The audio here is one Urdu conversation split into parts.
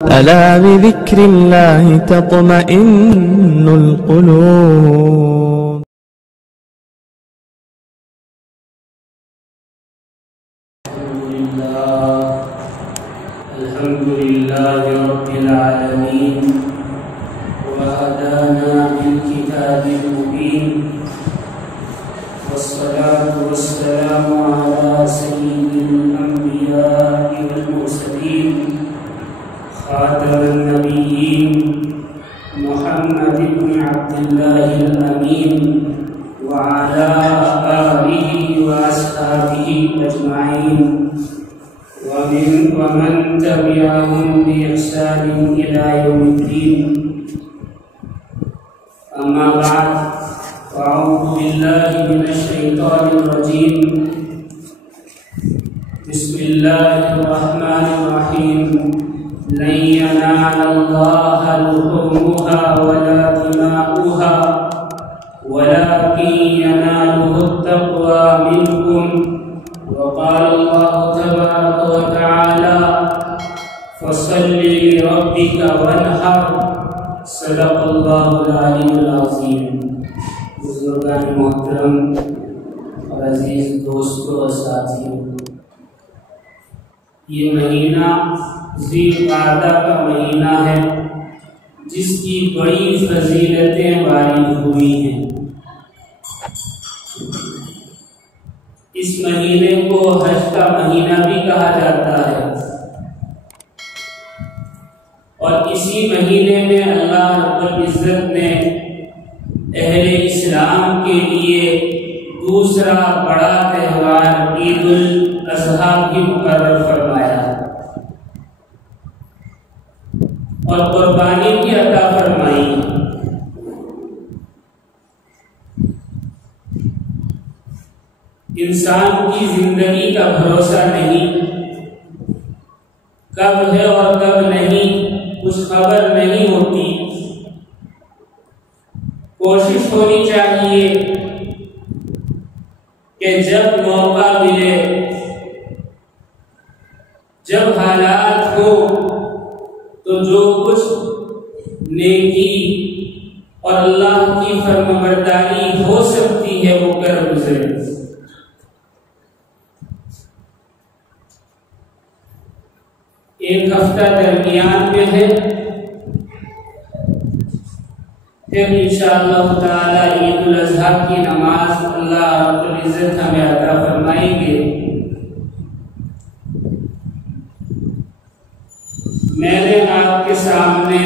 ألا بذكر الله تطمئن القلوب. الحمد لله رب العالمين وهدانا بالكتاب المبين والصلاة والسلام على سيد الأنبياء والمرسلين خاتم النبيين محمد بن عبد الله الأمين وعلى آله وأصحابه أجمعين ومن تبعهم بإحسان إلى يوم الدين. أما بعد فأعوذ بالله من الشيطان الرجيم. بسم الله الرحمن الرحيم. لن ينال الله لحومها ولا دماؤها ولكن يناله التقوى منكم. وقال الله تبارك وتعالى فصل لربك وانحر. صدق اللہ العلی العظیم. بزرگان محترم اور عزیز دوستوں اور ساتھیوں، یہ مہینہ ذی القعدہ کا مہینہ ہے جس کی بڑی فضیلتیں وارد ہوئی ہیں. اس مہینے کو حج کا مہینہ بھی کہا جاتا ہے، اور اسی مہینے میں اللہ رب العزت نے اہل اسلام کے لیے دوسرا بڑا تہوار عید الاضحیٰ بھی مقرر فرمایا اور قربانی بھی عطا فرمائی. انسان کی زندگی کا بھروسہ نہیں، کب ہے اور کب نہیں کچھ خبر نہیں ہوتی. کوشش ہونی چاہیے کہ جب موقع ملے، جب حالات ہو، تو جو کچھ نیکی اور اللہ کی فرمانبرداری ہو سکتی ہے وہ کر گزرے. ایک ہفتہ درمیان میں ہے، پھر انشاءاللہ تعالی عید الاضحیٰ کی نماز اللہ رب العزت ہمیں عطا فرمائیں گے. میں نے آپ کے سامنے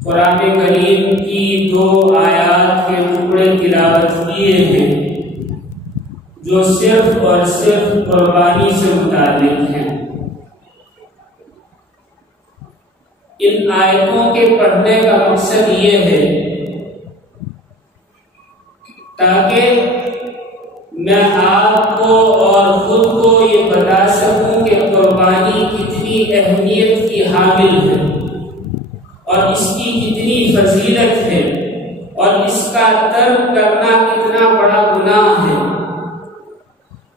قرآن کریم کی 2 آیات کے ٹکڑے تلاوت کیے ہیں جو صرف اور صرف قربانی سے متعلق ہیں. ان آیتوں کے پڑھنے کا مقصد یہ ہے تاکہ میں آپ کو اور خود کو یہ بتا سکوں کہ قربانی کتنی اہمیت کی حامل ہے اور اس کی کتنی فضیلت ہے اور اس کا ترک کرنا کتنا بڑا گناہ ہے.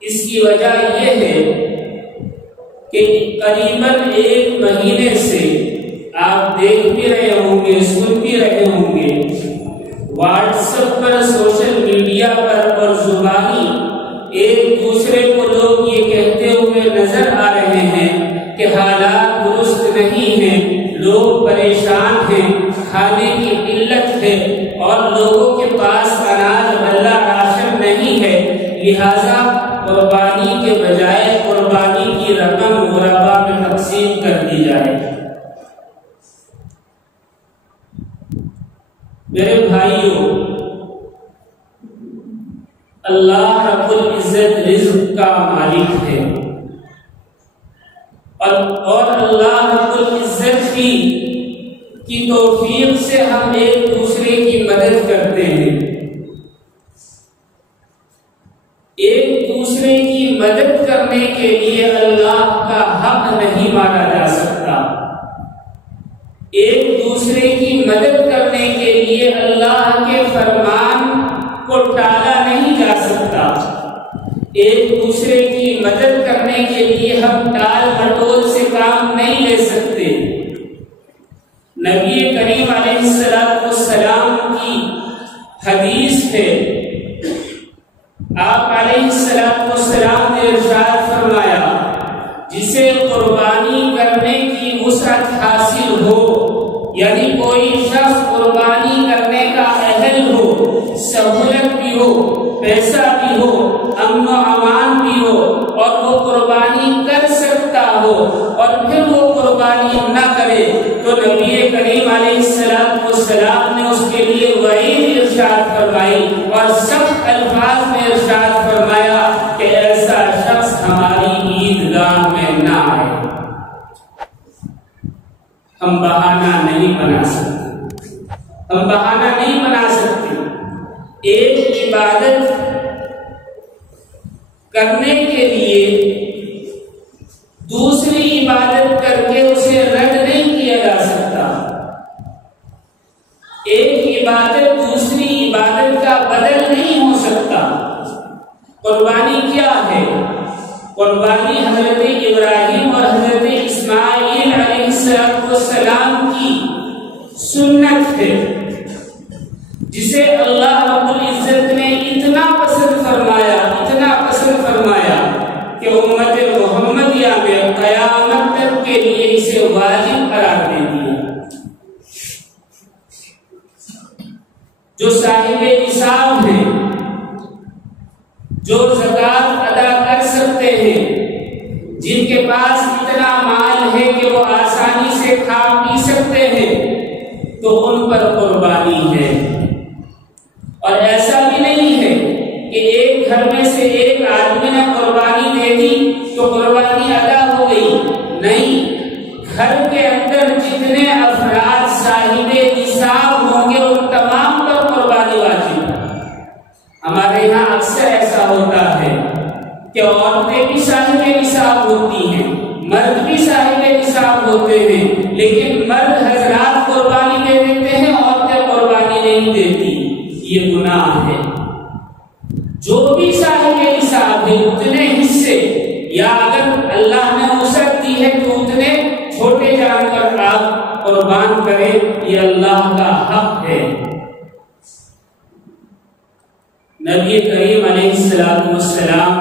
اس کی وجہ یہ ہے کہ قریباً 1 مہینے سے آپ دیکھ بھی رہے ہوں گے، سن بھی رہے ہوں گے، واٹس ایپ پر، سوشل میڈیا پر اور زبانی ایک دوسرے کو لوگ یہ کہتے ہوئے نظر آ رہے ہیں کہ حالات درست نہیں ہیں، لوگ پریشان ہیں، کھانے کی قلت ہے اور لوگوں کے پاس اناج غلہ راشن نہیں ہے، لہذا قربانی کے بجائے قربانی کی رقم غربا میں تقسیم کر دی جائے. میرے بھائیوں، اللہ رب العزت رزق کا مالک ہے اور اللہ رب العزت کی توفیق سے ہم ایک دوسرے کی مدد کرتے ہیں. ایک دوسرے کی مدد کرنے کے لیے اللہ کا حق نہیں مانا جا سکتا. ایک دوسرے کی مدد کرنے کے لیے اللہ کے فرمان کو ٹالا نہیں جا سکتا. ایک دوسرے کی مدد کرنے کے لیے ہم ٹال مٹول سے کام قربانی کرنے کی وسعت حاصل ہو، یعنی کوئی شخص قربانی کرنے کا اہل ہو، سہولت بھی ہو، پیسہ بھی ہو، امن و امان بھی ہو، اور وہ قربانی کر سکتا ہو اور پھر وہ قربانی نہ کرے، تو نبی کریم علیہ السلام نے اس کے لیے وعید ارشاد فرمائی اور سخت الفاظ میں ارشاد فرمایا کہ ایسا شخص ہماری عیدگاہ میں نہ آئے۔ ہم بہانہ نہیں بنا سکتے، ہم بہانہ نہیں بنا سکتے۔ ایک عبادت کرنے کے لیے دوسری عبادت کر کے اسے رد نہیں کیا جا سکتا۔ ایک عبادت دوسری عبادت کا بدل نہیں ہو سکتا۔ قربانی کیا ہے؟ قربانی حضرت ابراہیم اور حضرت اسماعیل علیہ السلام کی سنت ہے، جسے اللہ رب العزت نے اتنا پسند فرمایا کہ امت محمدیہ میں قیامت تک کے لیے اسے واجب قرار دے دیا۔ جو صاحب نصاب ہیں، جو زکوٰۃ ادا کر سکتے ہیں، جن کے پاس اتنا مال ہے کہ وہ آسانی سے کھا پی سکتے ہیں، تو ان پر قربانی ہے۔ اور ایسا بھی نہیں ہے کہ ایک گھر میں سے ایک آدمی نے قربانی دے دی تو قربانی ادا ہو گئی، نہیں، گھر کے اندر جتنے افراد صاحب نصاب ہوں گے ان تمام پر قربانی واجب۔ ہمارے یہاں اکثر ایسا ہوتا ہے کہ عورتیں بھی صاحب نصاب ہوتی ہیں، مرد بھی صاحب نصاب ہوتے ہیں، لیکن مرد حضرات قربانی دے دیتے ہیں، عورتیں قربانی نہیں دیتی۔ یہ گناہ ہے۔ جو بھی صاحب نصاب ہے اتنے حصے، یا اگر اللہ نے وسعت دی ہے تو اتنے چھوٹے جانور آپ قربان کریں، یہ اللہ کا حق ہے۔ نبی کریم علیہ السلام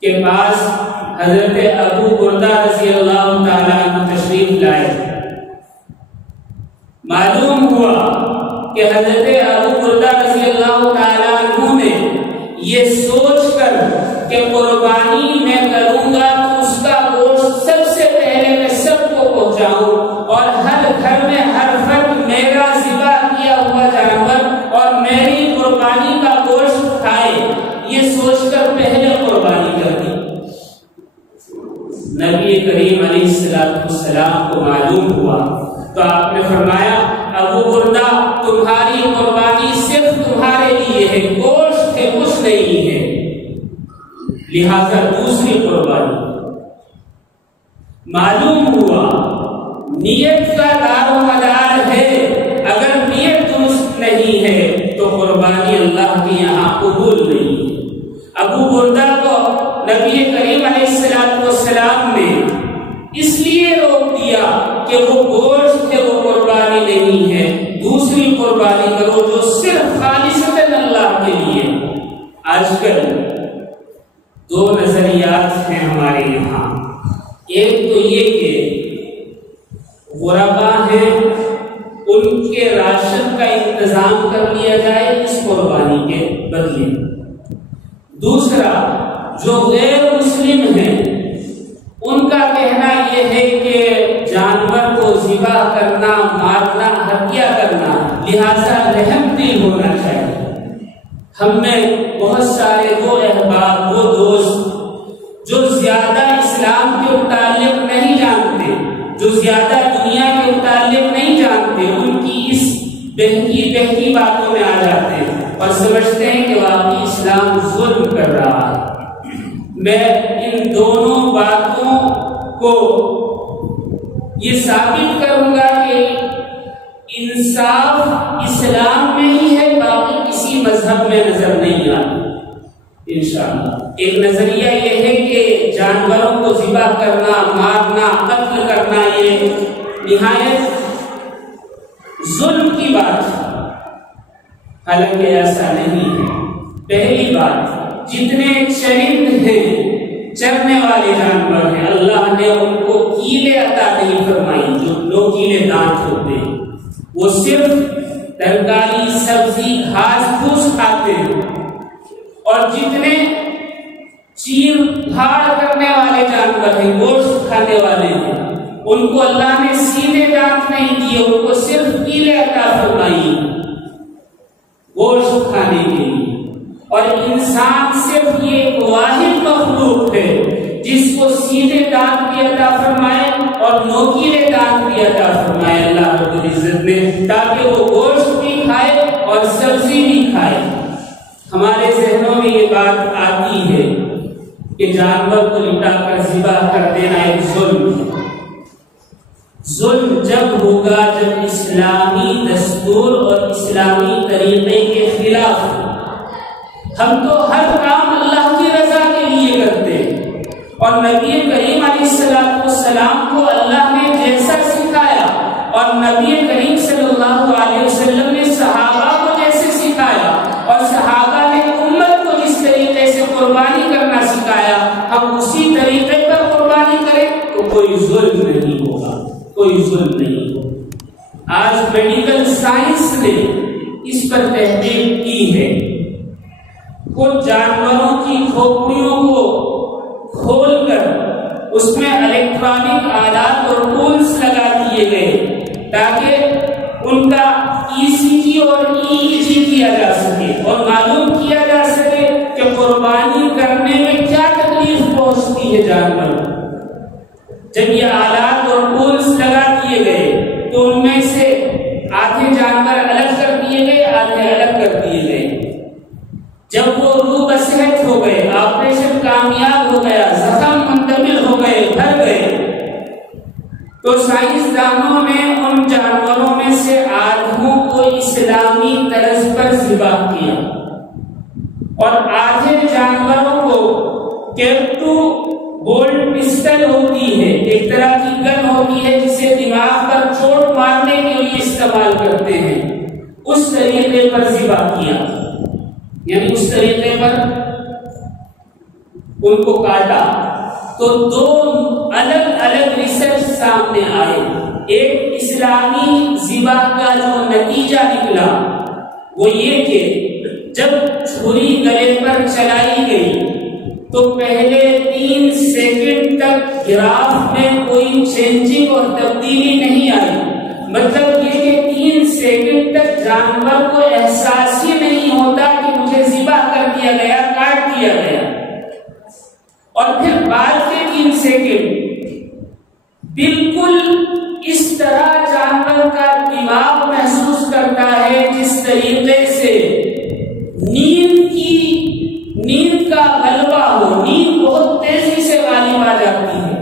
کے پاس حضرت ابو بردہ رضی اللہ تعالیٰ عنہ تشریف لائے۔ معلوم ہوا کہ حضرت ابو بردہ رضی اللہ تعالیٰ عنہ نے یہ سوچ کر کہ قربانی میں کروں گا تو اس کا گوشت سب سے پہلے میں سب کو پہنچاؤں اور ہر گھر میں ہر فرد میرا ذبح کیا ہوا جانور اور میری قربانی کا گوشت کھائے، یہ سوچ کر پہلے قربانی کر دی۔ نبی کریم علیہ السلام کو معلوم ہوا تو آپ نے فرمایا، ابو بردہ تمہاری قربانی صرف تمہارے لیے ہے، گوشت ہے، کچھ نہیں ہے، لہذا دوسری قربانی۔ معلوم ہوا نیت کا دار و مدار ہے، اگر نیت درست نہیں ہے تو قربانی اللہ کے یہاں قبول نہیں ہے۔ ابو بردہ کو نبی کریم علیہ السلام نے اس لیے روک دیا کہ وہ گوشت ہے، وہ قربانی نہیں ہے، دوسری قربانی کرو جو صرف خالصتاً اللہ کے لیے۔ آج کل دو نظریات ہیں ہمارے یہاں، ایک تو یہ کہ غربا ہیں ان کے راشن کا انتظام کر لیا جائے اس قربانی کے بدلے، دوسرا جو غیر مسلم ہیں ان کا کہنا یہ ہے کہ جانور کو ذبح کرنا، مارنا، ہتیا کرنا، لہذا رحم دل ہونا چاہیے۔ ہم میں بہت سارے وہ احباب، وہ دوست جو زیادہ اسلام کے متعلق نہیں جانتے، جو زیادہ دنیا کے متعلق نہیں جانتے، ان کی اس بہتی باتوں میں آ جاتے ہیں اور سمجھتے ہیں کہ واقعی اسلام ظلم کر رہا ہے۔ میں ان دونوں باتوں کو یہ ثابت کروں گا کہ انصاف اسلام میں ہی ہے، باقی کسی مذہب میں نظر نہیں آتا انشاءاللہ۔ ایک نظریہ یہ ہے کہ جانوروں کو ذبح کرنا، مارنا، قتل کرنا یہ نہایت ظلم کی بات ہے، حالانکہ ایسا نہیں ہے۔ پہلی بات، جتنے چرند ہیں، چرنے والے جانور ہیں، اللہ نے ان کو کیلیں عطا نہیں فرمائی جو نوکیلے دانت ہوتے ہیں، وہ صرف ترکاری سبزی گھاس پھوس کھاتے ہیں، اور جتنے چیر پھاڑ کرنے والے جانور ہیں، گوشت کھانے والے ہیں، ان کو اللہ نے سیدھے دانت نہیں دیے، ان کو صرف کیلیں عطا فرمائی گوشت کھانے کے لیے۔ اور انسان صرف یہ ایک واحد مخلوق ہے جس کو سیدھے دانت بھی عطا فرمائے اور نوکیلے دانت بھی عطا فرمائے اللہ رب العزت نے، تاکہ وہ گوشت بھی کھائے اور سبزی بھی کھائے۔ ہمارے ذہنوں میں یہ بات آتی ہے کہ جانور کو لٹا کر ذبح کر دینا ایک ظلم ہے۔ ظلم جب ہوگا جب اسلامی دستور اور اسلامی طریقے کے خلاف ہو۔ ہم تو ہر کام اللہ کی رضا کے لیے کرتے ہیں، اور نبی کریم علیہ السلام کو اللہ نے جیسا سکھایا اور نبی کریم صلی اللہ علیہ وسلم نے صحابہ کو جیسے سکھایا اور صحابہ نے امت کو جس طریقے سے قربانی کرنا سکھایا، ہم اسی طریقے پر قربانی کریں تو کوئی ظلم نہیں ہوگا، کوئی ظلم نہیں ہوگا۔ آج میڈیکل سائنس نے اس پر تحقیق کی ہے، کچھ جانوروں کی کھوپڑیوں کو کھول کر اس میں الیکٹرانک آلات اور ٹولز لگا دیے گئے تاکہ ان کا ECG اور EEG کیا جا سکے اور معلوم کیا جا سکے کہ قربانی کرنے میں کیا تکلیف پہنچتی ہے جانور۔ جب یہ آلات اور ٹولز لگا دیے گئے تو ان میں سے آدھے جانور الگ کر دیے گئے، آدھے الگ کر دیے گئے۔ جب وہ روح بصحت ہو گئے، آپریشن کامیاب ہو گیا، زخم منتقل ہو گئے، بھر گئے، تو سائنسدانوں نے ان جانوروں میں سے آدھوں کو اسلامی طرز پر ذبح کیا اور آدھے جانوروں کو کیپٹو بولٹ پسٹل ہوتی ہے، ایک طرح کی گن ہوتی ہے جسے دماغ پر چوٹ مارنے کے لیے استعمال کرتے ہیں، اس طریقے پر ذبح کیا، یعنی اس طریقے پر ان کو کاٹا۔ تو دو الگ الگ ریسرچ سامنے آئے۔ ایک اسلامی ذبح کا جو نتیجہ نکلا وہ یہ کہ جب چھری گلے پر چلائی گئی تو پہلے 3 سیکنڈ تک گراف میں کوئی چینجنگ اور تبدیلی نہیں آئی، مطلب یہ کہ 3 سیکنڈ تک جانور کو احساس ہی نہیں ہوتا کہ مجھے ذبح کر دیا گیا، کاٹ دیا گیا، اور پھر بعد کے 3 سیکنڈ بالکل اس طرح جانور کا دماغ محسوس کرتا ہے جس طریقے سے نیند کا غلبہ ہو، نیند بہت تیزی سے غالب آ جاتی ہے،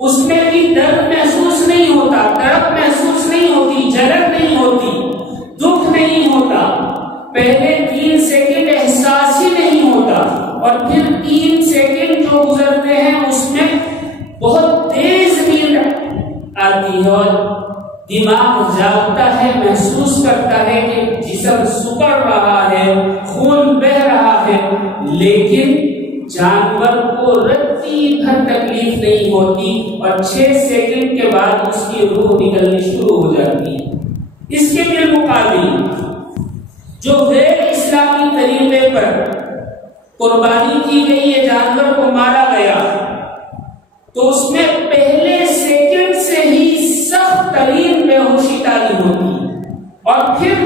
اس میں بھی درد محسوس نہیں ہوتا، تڑپ محسوس نہیں ہوتی، جلن نہیں ہوتی، دکھ نہیں ہوتا، پہلے 3 سیکنڈ احساس ہی نہیں ہوتا، اور پھر 3 سیکنڈ جو گزرتے ہیں اس میں بہت تیز نیند آتی ہے اور دماغ جاگتا ہے، محسوس کرتا ہے کہ جسم سکڑ رہا ہے، خون بہ رہا ہے، لیکن جانور کو رتی بھر تکلیف نہیں ہوتی اور 6 سیکنڈ کے بعد اس کی روح نکلنی شروع ہو جاتی ہے۔ اس کے بالمقابل جو غیر اسلامی طریقے پر قربانی کی گئی ہے، جانور کو مارا گیا، تو اس میں پہلے سیکنڈ سے ہی سخت ترین بے ہوشی تاری ہوتی اور پھر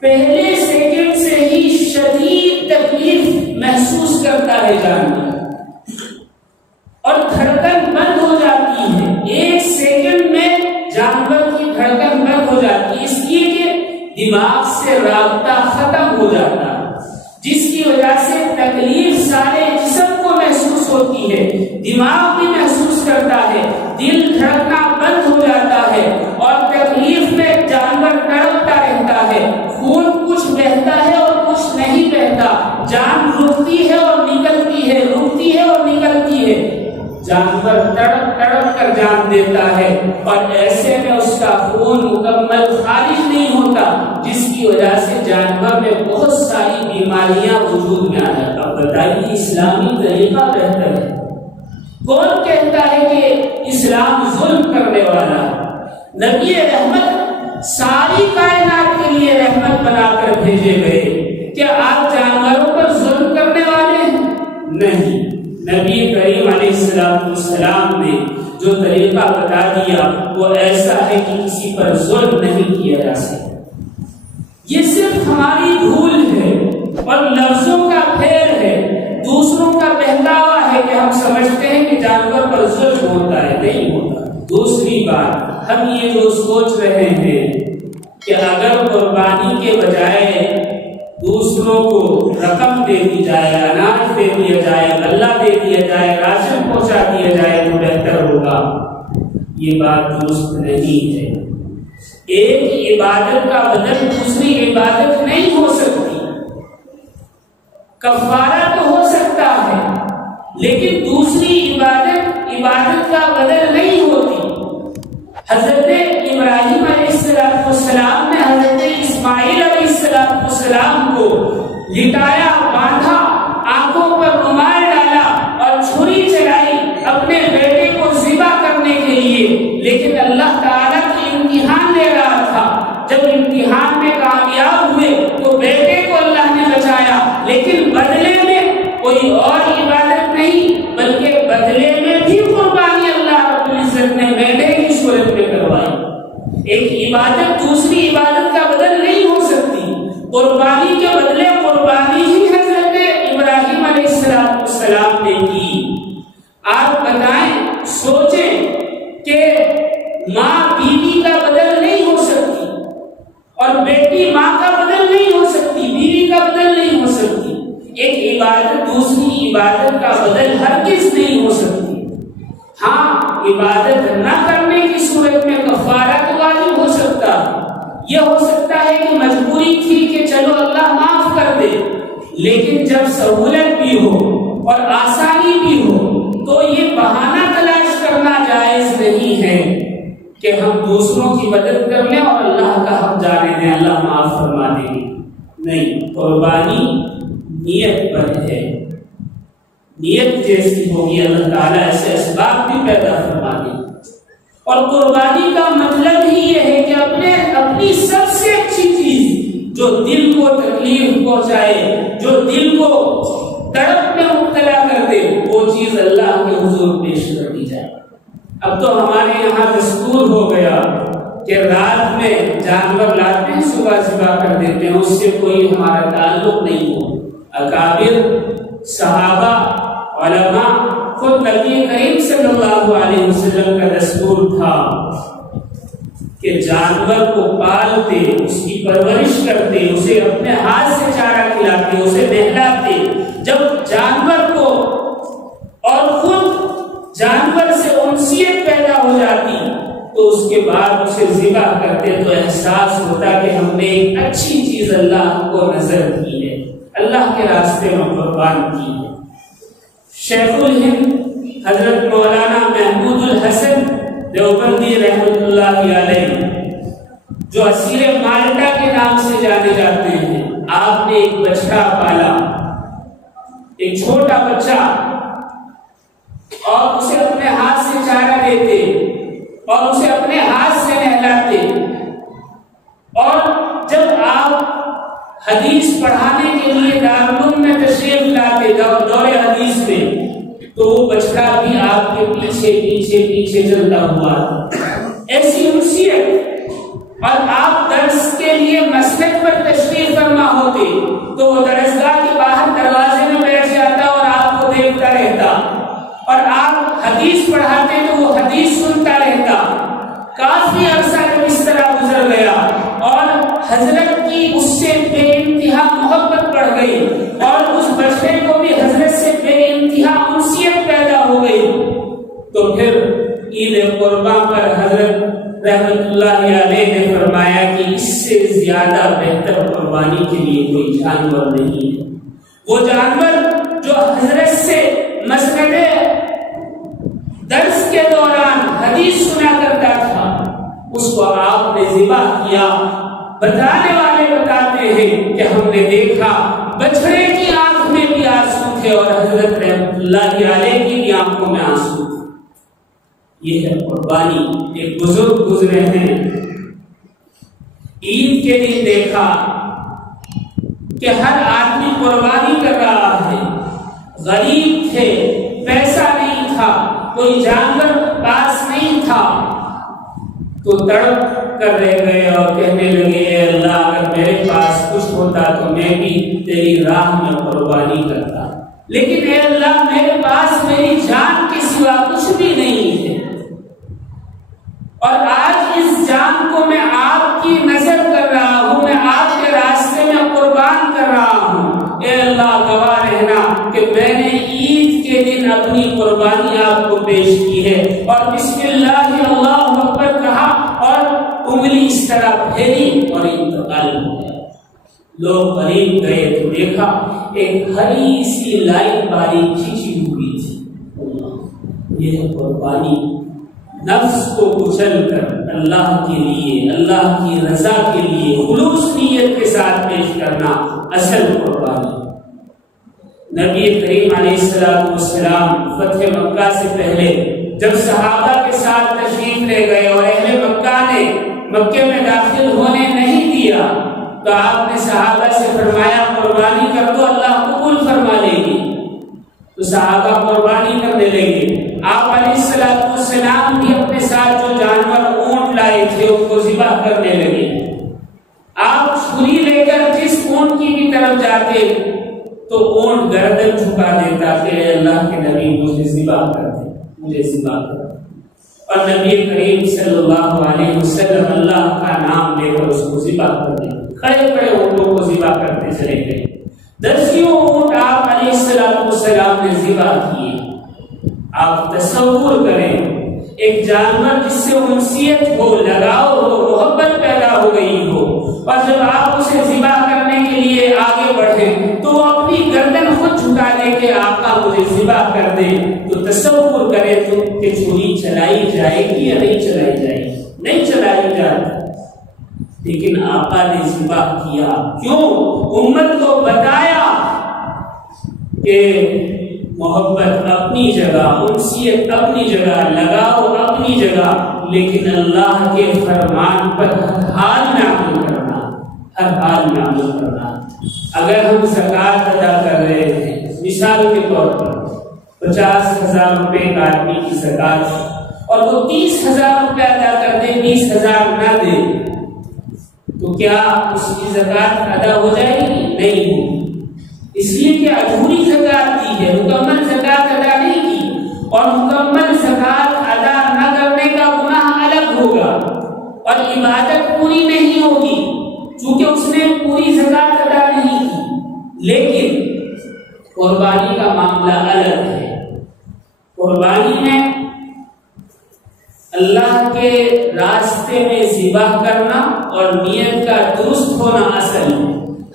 پہلے سیکنڈ سے ہی شدید تکلیف محسوس کرتا ہے جانور اور دھڑکن بند ہو جاتی ہے، 1 سیکنڈ میں جانور کی دھڑکن بند ہو جاتی ہے، اس لیے کہ دماغ سے رابطہ ختم ہو جاتا ہے، جس کی وجہ سے تکلیف سارے جسم کو محسوس ہوتی ہے، دماغ بھی محسوس کرتا ہے، دل دھڑکنا بند ہو جاتا ہے اور تکلیف میں جانور تڑپتا رہتا ہے، خون کچھ بہتا ہے اور کچھ نہیں بہتا، جان رکتی ہے اور نکلتی ہے، رکتی ہے اور نکلتی ہے، جانور تڑپ تڑپ کر جان دیتا ہے، اور ایسے میں اس کا خون مکمل خارج نہیں ہوتا، جس کی وجہ سے جانور میں بہت ساری بیماریاں وجود میں آ جاتی۔ اب بتائیے اسلامی طریقہ بہتر ہے؟ کون کہتا ہے کہ اسلام ظلم کرنے والا؟ نبی رحمت ساری کائنات کے لیے رحمت بنا کر بھیجے گئے، کیا آپ جانوروں پر ظلم کرنے والے ہیں؟ نہیں، نبی کریم علیہ السلام نے جو طریقہ بتا دیا وہ ایسا ہے کہ کسی پر ظلم نہیں کیا جا سکتا۔ یہ صرف ہماری بھول ہے اور لفظوں کا پھیر ہے، دوسروں کا بہکاوا ہے کہ ہم سمجھتے ہیں کہ جانور پر ظلم ہوتا ہے، نہیں ہوتا۔ دوسری بات، ہم یہ جو سوچ رہے ہیں کہ اگر قربانی کے بجائے دوسروں کو رقم دے دی جائے، اناج دے دیا جائے، غلہ دے دیا جائے، راشن پہنچا دیا جائے تو بہتر ہوگا، یہ بات درست نہیں ہے۔ ایک عبادت کا بدل دوسری عبادت نہیں ہو سکتی۔ کفارہ تو ہو سکتا ہے لیکن دوسری عبادت کا بدل نہیں ہوتی۔ حضرت ابراہیم علیہ السلام نے حضرت اسماعیل علیہ السلام کو لٹایا، باندھا، آنکھوں پر رومال ڈالا اور چھری چلائی اپنے بیٹے کو ذبح کرنے کے لیے، لیکن اللہ تعالیٰ کی امتحان لے رہا تھا۔ جب امتحان میں کامیاب ہوئے تو بیٹے کو اللہ نے بچایا، لیکن بدلے میں کوئی اور عبادت نہیں بلکہ بدلے میں بھی قربانی اللہ رب العزت نے بیٹے کی صورت میں کروائی۔ ایک عبادت دوسری عبادت کا بدل نہیں ہو سکتی۔ قربانی کے بدلے قربانی ہی حضرت ابراہیم علیہ السلام نے کی۔ آپ بتائیں، سوچیں کہ ماں بیوی کا بدل نہیں ہو سکتی اور بیٹی ماں کا بدل نہیں ہو سکتی، بیوی کا بدل نہیں ہو سکتی۔ ایک عبادت دوسری عبادت کا بدل ہرگز نہیں ہو سکتی۔ ہاں، عبادت نہ کرنے کی صورت میں کفارہ تو واجب ہو سکتا ہے۔ یہ ہو سکتا ہے کہ مجبوری تھی کہ چلو اللہ معاف کر دے، لیکن جب سہولت بھی ہو اور آسانی بھی ہو تو یہ بہانہ تلاش کرنا جائز نہیں ہے کہ ہم دوسروں کی مدد کر لیں اور اللہ کا حق جانے دیں، اللہ معاف فرما دیں گے۔ نہیں، قربانی نیت پر ہے، نیت جیسی ہوگی اللہ تعالیٰ ایسے اسباب بھی پیدا فرما دیں۔ اور قربانی کا مطلب ہی یہ ہے کہ اپنی سب سے اچھی چیز جو دل کو تکلیف پہنچائے، جو دل کو تڑپ میں مبتلا کر دے، وہ چیز اللہ کے حضور پیش کر دی جائے۔ اب تو ہمارے یہاں دستور ہو گیا کہ رات میں جانور لاتے ہیں، صبح ذبح کر دیتے ہیں، اس سے کوئی ہمارا تعلق نہیں ہو۔ اکابر، صحابہ، علماء، خود نبی کریم صلی اللہ علیہ وسلم کا دستور تھا کہ جانور کو پالتے، اس کی پرورش کرتے، اسے اپنے ہاتھ سے چارہ کھلاتے، اسے نہلاتے۔ جب جانور کو اور خود جانور سے انسیت پیدا ہو جاتی تو اس کے بعد اسے ذبح کرتے تو احساس ہوتا کہ ہم نے ایک اچھی چیز اللہ کو نظر کی ہے، اللہ کے راستے میں قربان کی ہے۔ شیخ الہند حضرت مولانا محمود الحسن دیوبندی رحمۃ اللہ علیہ، جو اسیر مالٹا کے نام سے جانے جاتے ہیں، آپ نے ایک بچڑا پالا، ایک چھوٹا بچہ، اور اسے اپنے ہاتھ سے چارہ دیتے اور اسے اپنے ہاتھ سے نہلاتے۔ اور جب آپ حدیث پڑھانے کے لیے دارالعلوم میں تشریف لاتے دور حدیث میں، تو وہ بچڑا بھی آپ کے پیچھے پیچھے پیچھے چلتا ہوا، ایسی انسیت۔ اور آپ درس کے لیے مسجد پر تشریف فرما ہوتے تو وہ درسگاہ کے باہر دروازے میں بیٹھ جاتا اور آپ کو دیکھتا رہتا، اور آپ حدیث پڑھاتے تو وہ حدیث سنتا رہتا۔ کافی عرصہ جب اس طرح گزر گیا اور حضرت کی اس سے بے انتہا محبت بڑھ گئی اور اس بچے کو بھی حضرت سے بے انتہا انسیت پیدا ہو گئی، تو پھر عید قربان پر حضرت رحمت اللہ علیہ نے فرمایا کہ اس سے زیادہ بہتر قربانی کے لیے کوئی جانور نہیں ہے۔ وہ جانور جو حضرت سے مسند درس کے دوران حدیث سنا کرتا تھا، اس کو آپ نے ذبح کیا۔ بتانے والے بتاتے ہیں کہ ہم نے دیکھا بچڑے کی آنکھ میں بھی آنسو تھے اور حضرت رحمۃ اللہ علیہ کی بھی آنکھوں میں آنسو تھے۔ یہ ہے قربانی۔ ایک بزرگ گزرے ہیں، عید کے دن دیکھا کہ ہر آدمی قربانی کر رہا ہے۔ غریب تھے، پیسہ نہیں تھا، کوئی جانور پاس نہیں تھا، تو تڑپ کر رہ گئے اور کہنے لگے اے اللہ اگر میرے پاس کچھ ہوتا تو میں بھی تیری راہ میں قربانی کرتا، لیکن اے اللہ میرے پاس میری جان کے سوا کچھ بھی نہیں ہے، اور آج اس جان کو میں آپ کی نظر کر رہا ہوں، میں آپ کے راستے میں قربان کر رہا ہوں، اے اللہ گواہ رہنا کہ میں نے عید کے دن اپنی قربانی آپ کو پیش کی ہے، اور بسم اللہ اللہ اکبر کہا اور انگلی اس طرح پھیری اور انتقال ہو گیا۔ لوگ قریب گئے تو دیکھا ایک ہری سی لائن باریک کھینچی ہوئی تھی۔ یہ قربانی نفس کو کچل کر اللہ کے لیے، اللہ کی رضا کے لیے خلوص نیت کے ساتھ پیش کرنا اصل قربانی۔ نبی کریم علیہ السلام فتح مکہ سے پہلے جب صحابہ کے ساتھ تشریف لے گئے اور اہل مکہ نے مکے میں داخل ہونے نہیں دیا تو آپ نے صحابہ سے فرمایا قربانی کر دو، اللہ قبول فرما لے گی۔ تو صحابہ قربانی کرنے لگے۔ آپ علیہ السلام بھی اپنے ساتھ جو جانور اونٹ لائے تھے ان کو ذبح کرنے لگے۔ آپ چھری لے کر جس اونٹ کی بھی طرف جاتے تو اونٹ گردن جھکا دیتا کہ اے اللہ کے نبی مجھے ذبح کر دے، مجھے ذبح کر دے، اور نبی کریم صلی اللہ علیہ وسلم اللہ کا نام لے کر اس کو ذبح کر دے، کھڑے کھڑے اونٹوں کو ذبح کرتے چلے گئے۔ درسیوں اونٹ آپ علیہ السلام نے ذبح کیے۔ آپ تصور کریں ایک جانور جس سے انسیت ہو، لگاؤ ہو، محبت پیدا ہو گئی ہو، اور جب آپ اسے ذبح کرنے کے لیے آگے بڑھے تو وہ اپنی گردن خود جھکا دے کہ آقا مجھے ذبح کر دے، تو تصور کرے تو کہ چھری چلائی جائے گی یا نہیں چلائی جائے گی؟ نہیں چلائی جاتی، لیکن آقا نے ذبح کیا۔ کیوں؟ امت کو بتایا کہ محبت اپنی جگہ، انسیت اپنی جگہ، لگاؤ اپنی جگہ، لیکن اللہ کے فرمان پر ہر حال میں عمل کرنا، ہر حال میں عمل کرنا۔ اگر ہم زکوٰۃ ادا کر رہے ہیں، مثال کے طور پر 50,000 روپے ایک آدمی کی زکوٰۃ، اور وہ 30,000 روپے ادا کر دے، 20,000 نہ دے، تو کیا اس کی زکوٰۃ ادا ہو جائے گی؟ نہیں ہوگی، اس لیے کہ ادھوری زکوٰۃ دی ہے، مکمل زکوٰۃ ادا نہیں کی، اور مکمل زکوٰۃ ادا نہ کرنے کا گناہ الگ ہوگا اور عبادت پوری نہیں ہوگی چونکہ اس نے پوری زکوٰۃ ادا نہیں کی۔ لیکن قربانی کا معاملہ الگ ہے۔ قربانی میں اللہ کے راستے میں ذبح کرنا اور نیت کا درست ہونا اصل ہے۔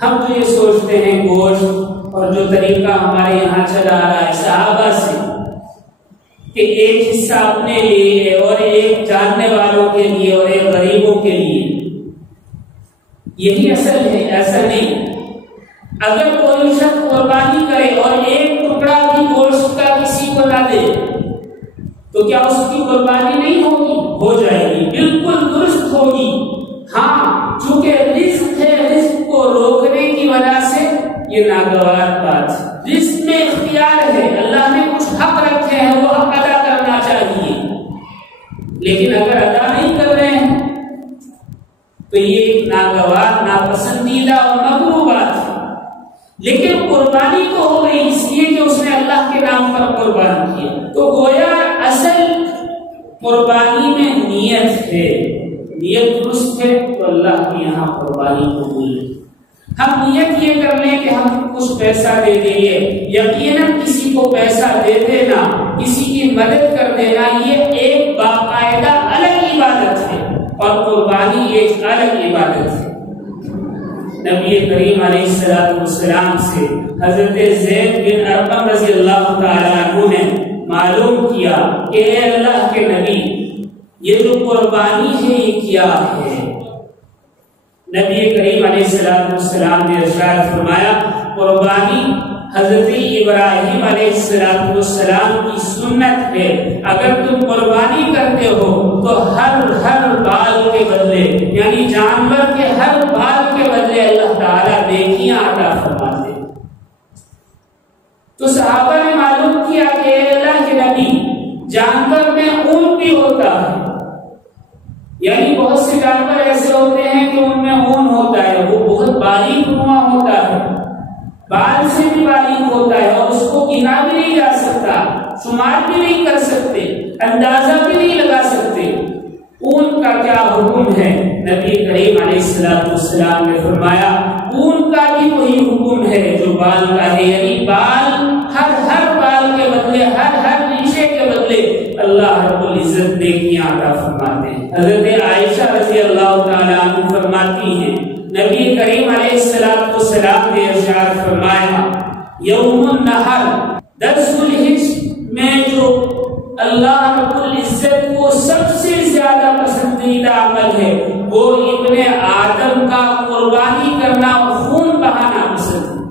ہم تو یہ سوچتے ہیں گوشت اور جو طریقہ ہمارے یہاں چلا آ رہا ہے صحابہ سے کہ ایک حصہ اپنے لیے اور ایک جاننے والوں کے لیے اور ایک غریبوں کے لیے، یہی اصل ہے، ایسا نہیں۔ اگر کوئی شخص قربانی کرے اور ایک ٹکڑا بھی گوشت کا کسی کو نہ دے تو کیا اس کی قربانی نہیں ہوگی؟ ہو جائے گی، بالکل درست ہوگی۔ ہاں، چونکہ رزق ہے، رزق کو روکنے کی وجہ سے یہ ناگوار بات ہے۔ رزق میں اختیار ہے، اللہ نے کچھ حق رکھے ہیں، وہ حق ادا کرنا چاہیے، لیکن اگر ادا نہیں کر رہے ہیں تو یہ ایک ناگوار، ناپسندیدہ اور مکروہ بات ہے۔ لیکن قربانی تو ہو گئی اس لیے کہ اس نے اللہ کے نام پر قربان کیا، تو گویا اصل قربانی میں نیت ہے، نیت درست ہے تو اللہ کے یہاں قربانی قبول ہے۔ ہم نیت یہ کر لیں کہ ہم کچھ پیسہ دے دیں گے، یقیناً کسی کو پیسہ دے دینا، کسی کی مدد کر دینا، یہ ایک باقاعدہ الگ عبادت ہے اور قربانی ایک الگ عبادت ہے۔ نبی کریم علیہ السلام سے حضرت زید بن ارقم رضی اللہ تعالیٰ عنہ نے معلوم کیا کہ اے اللہ کے نبی یہ جو قربانی ہے یہ کیا ہے؟ نبی کریم علیہ السلام نے ارشاد فرمایا قربانی حضرت ابراہیم علیہ السلام کی سنت ہے، اگر تم قربانی کرتے ہو تو ہر بال کے بدلے یعنی جانور کے ہر بال کے بدلے اللہ تعالیٰ نیکیاں عطا فرماتے ہیں۔ تو صحابہ نے معلوم کیا کہ اے اللہ کے نبی جانور میں اون بھی ہوتا ہے، یعنی بہت سے جانور ایسے ہوتے ہیں کہ ان میں اون ہوتا ہے، وہ بہت باریک نما ہوتا ہے، بال سے بھی باریک ہوتا ہے اور اس کو گنا بھی نہیں جا سکتا، شمار بھی نہیں کر سکتے، اندازہ بھی نہیں لگا سکتے۔ اون کا کیا حکم ہے؟ نبی کریم علیہ السلام نے فرمایا اون کا بھی وہی حکم ہے جو بال کا ہے، یعنی بال ہر بال کے بدلے ہر ریشے کے بدلے اللہ رب العزت نیکیاں عطا فرماتے ہیں۔ حضرت عائشہ رضی اللہ تعالیٰ عنہ فرماتی ہیں نبی کریم علیہ السلام نے ارشاد فرمایا یوم النحر 10 ذوالحجہ میں جو اللہ رب العزت کو سب سے زیادہ پسندیدہ عمل ہے وہ ابن آدم کا قربانی کرنا، خون بہانا پسند ہے،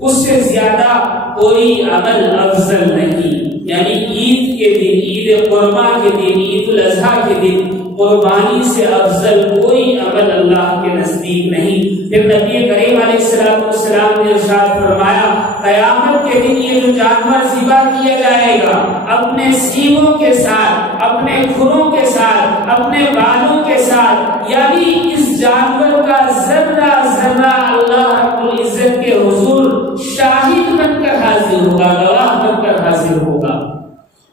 اس سے زیادہ کوئی عمل افضل نہیں۔ یعنی عید کے دن، عید قربا کے دن، عید الاضحیٰ کے دن قربانی سے افضل کوئی عمل اللہ کے نزدیک نہیں۔ پھر نبی کریم علیہ السلام نے ارشاد فرمایا قیامت کے دن یہ جو جانور ذبح کیا جائے گا اپنے سینگوں کے ساتھ، اپنے کھروں کے ساتھ، اپنے بالوں کے ساتھ، یعنی اس جانور کا ذرہ ذرہ اللہ رب العزت کے حضور شاہد بن کر حاضر ہوگا، گواہ بن کر حاضر ہوگا۔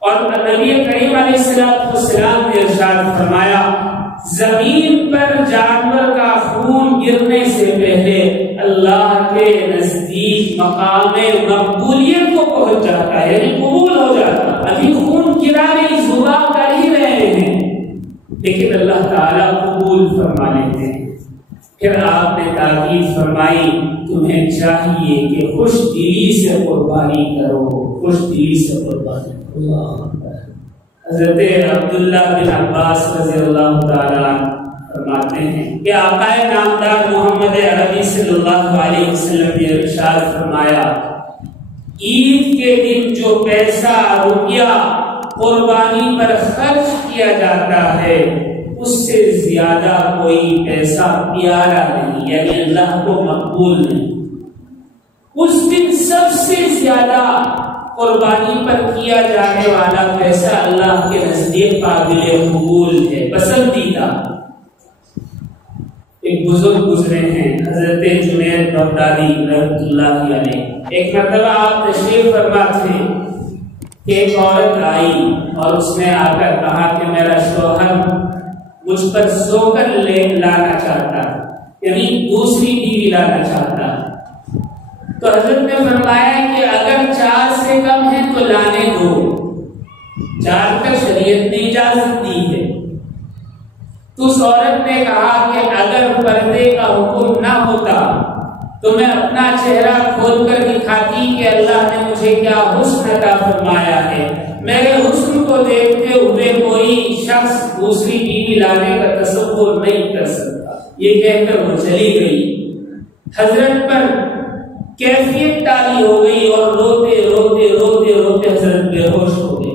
اور نبی کریم علیہ السلام نے ارشاد فرمایا زمین پر جانور کا خون گرنے سے پہلے اللہ کے نزدیک مقام مقبولیت کو پہنچ جاتا ہے، یعنی قبول ہو جاتا ہے۔ ابھی خون گرا نہیں، ذبح کر ہی رہے ہیں لیکن اللہ تعالیٰ قبول فرما لیتے ہیں۔ پھر آپ نے تاکید فرمائی تمہیں چاہیے کہ خوش دلی سے قربانی کرو، خوش دلی سے قربانی کرو۔ حضرت عبداللہ بن عباس رضی اللہ تعالیٰ فرماتے ہیں کہ آقا نامدار محمد عربی صلی اللہ علیہ وسلم نے ارشاد فرمایا عید کے دن جو پیسہ روپیہ قربانی پر خرچ کیا جاتا ہے اس سے زیادہ کوئی پیسہ پیارا نہیں، یعنی اللہ کو مقبول نہیں۔ اس دن سب سے زیادہ قربانی پر کیا جانے والا پیسہ اللہ کے نزدیک قابل قبول ہے، پسندیدہ۔ ایک بزرگ گزرے ہیں حضرت جنید بغدادی رحمۃ اللہ علیہ۔ ایک مرتبہ آپ تشریف فرما تھے کہ ایک عورت آئی اور اس نے آ کر کہا کہ میرا شوہر مجھ پر سوکر لانا چاہتا، یعنی دوسری بیوی لانا چاہتا۔ تو حضرت نے فرمایا کہ اگر 4 سے کم ہے تو لانے دو، 4 کا شریعت نے اجازت دی ہے۔ تو اس عورت نے کہا کہ اگر پردے کا حکم نہ ہوتا تو میں اپنا چہرہ کھول کر دکھاتی کہ اللہ نے مجھے کیا حسن عطا فرمایا ہے، میرے حسن کو دیکھتے ہوئے کوئی شخص دوسری بیوی لانے کا تصور نہیں کر سکتا۔ یہ کہہ کر وہ چلی گئی۔ حضرت پر کیفیت تاری ہو گئی اور روتے روتے روتے روتے حضرت بے ہوش ہو گئے۔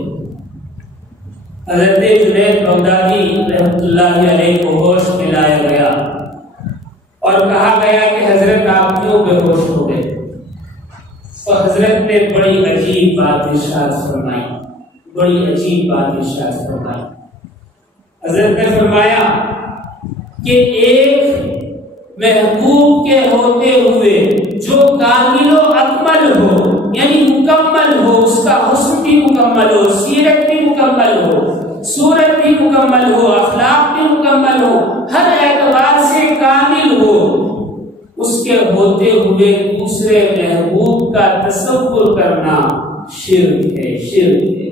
حضرت جنید بغدادی رحمۃ اللہ علیہ کو ہوش میں لایا گیا اور کہا گیا کہ حضرت آپ کیوں بے ہوش ہو گئے؟ تو حضرت نے بڑی عجیب بات ارشاد فرمائی، بڑی عجیب بات ارشاد فرمائی۔ حضرت نے فرمایا کہ ایک محبوب کے ہوتے ہوئے جو کامل و اکمل ہو، یعنی مکمل ہو، اس کا حسن بھی مکمل ہو، سیرت بھی مکمل ہو، صورت بھی مکمل ہو، اخلاق بھی مکمل ہو، ہر اعتبار سے کامل ہو، اس کے ہوتے ہوئے دوسرے محبوب کا تصور کرنا شرک ہے، شرک ہے۔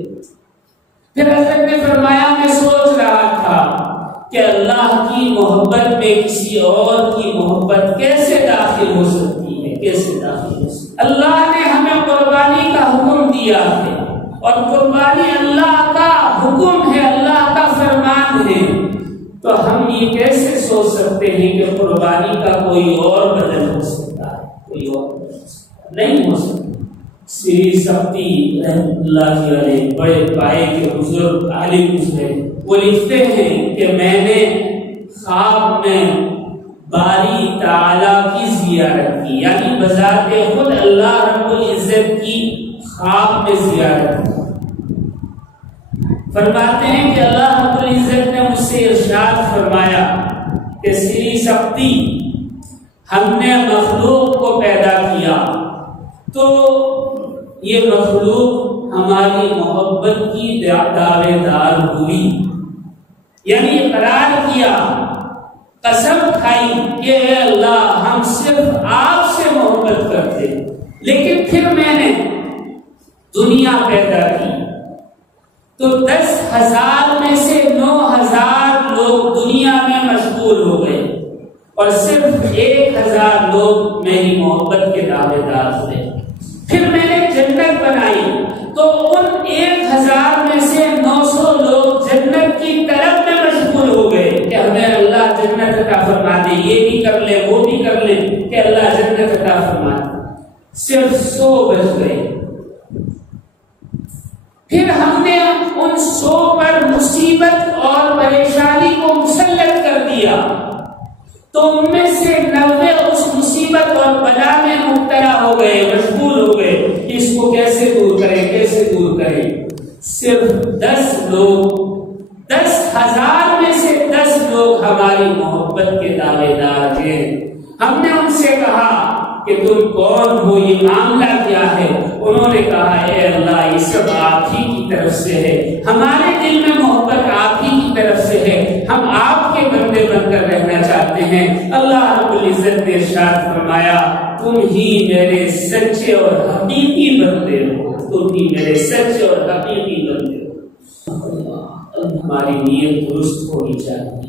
پھر حضرت نے فرمایا میں سوچ رہا تھا کہ اللہ کی محبت میں کسی اور کی محبت کیسے داخل ہو سکتی ہے، کیسے داخل ہو سکتی ہے؟ اللہ نے ہمیں قربانی کا حکم دیا ہے اور اور قربانی اللہ کا حکم ہے، اللہ کا فرمان ہے، تو ہم یہ کیسے سوچ سکتے ہیں کہ قربانی کا کوئی اور بدل ہو سکتا ہے؟ کوئی اور نہیں ہو سکتا۔ سری سبتی رحمۃ اللہ علیہ بڑے پائے کے بزرگ عالم گزرے، وہ لکھتے ہیں کہ میں نے خواب میں باری تعالیٰ کی زیارت کی، یعنی بذات خود اللہ رب العزت کی خواب میں زیارت کی۔ فرماتے ہیں کہ اللہ رب العزت نے مجھ سے ارشاد فرمایا کہ سری سبتی، ہم نے مخلوق کو پیدا کیا تو یہ مخلوق ہماری محبت کی دعوے دار ہوئی، یعنی اقرار کیا، قسم کھائی کہ اے اللہ ہم صرف آپ سے محبت کرتے، لیکن پھر میں نے دنیا پیدا کی تو 10,000 میں سے 9,000 لوگ دنیا میں مشغول ہو گئے اور صرف 1,000 لوگ میری محبت کے دعوے دار ہوئے۔ پھر میں نے جنت بنائی تو ان 1,000 میں سے 900 لوگ جنت کی طرف میں مشغول ہو گئے کہ ہمیں اللہ جنت عطا فرما دے، یہ بھی کر لے وہ بھی کر لے کہ اللہ جنت عطا فرما دے، صرف 100 بچ گئے۔ پھر ہم نے ان 100 پر مصیبت اور پریشانی کو مسلط کر دیا تو ان میں سے 90 اس مصیبت اور بلا میں مبتلا ہو گئے، مشغول ہو گئے کہ اس کو کیسے دور کریں، کیسے دور کریں۔ صرف 10 لوگ، 10,000 میں سے 10 لوگ ہماری محبت کے دعوے دار ہیں۔ ہم نے ان سے کہا کہ تم کون ہو، یہ معاملہ کیا ہے؟ انہوں نے کہا اے اللہ یہ سب آپ ہی کی طرف سے ہے، ہمارے دل میں محبت آپ ہی کی طرف سے ہے، ہم آپ کے بندے بن کر رہنا چاہتے ہیں۔ اللہ رب العزت نے ارشاد فرمایا تم ہی میرے سچے اور حقیقی بندے ہو، تم ہی میرے سچے اور حقیقی بندے ہو۔ ہماری نیت درست ہونی چاہیے۔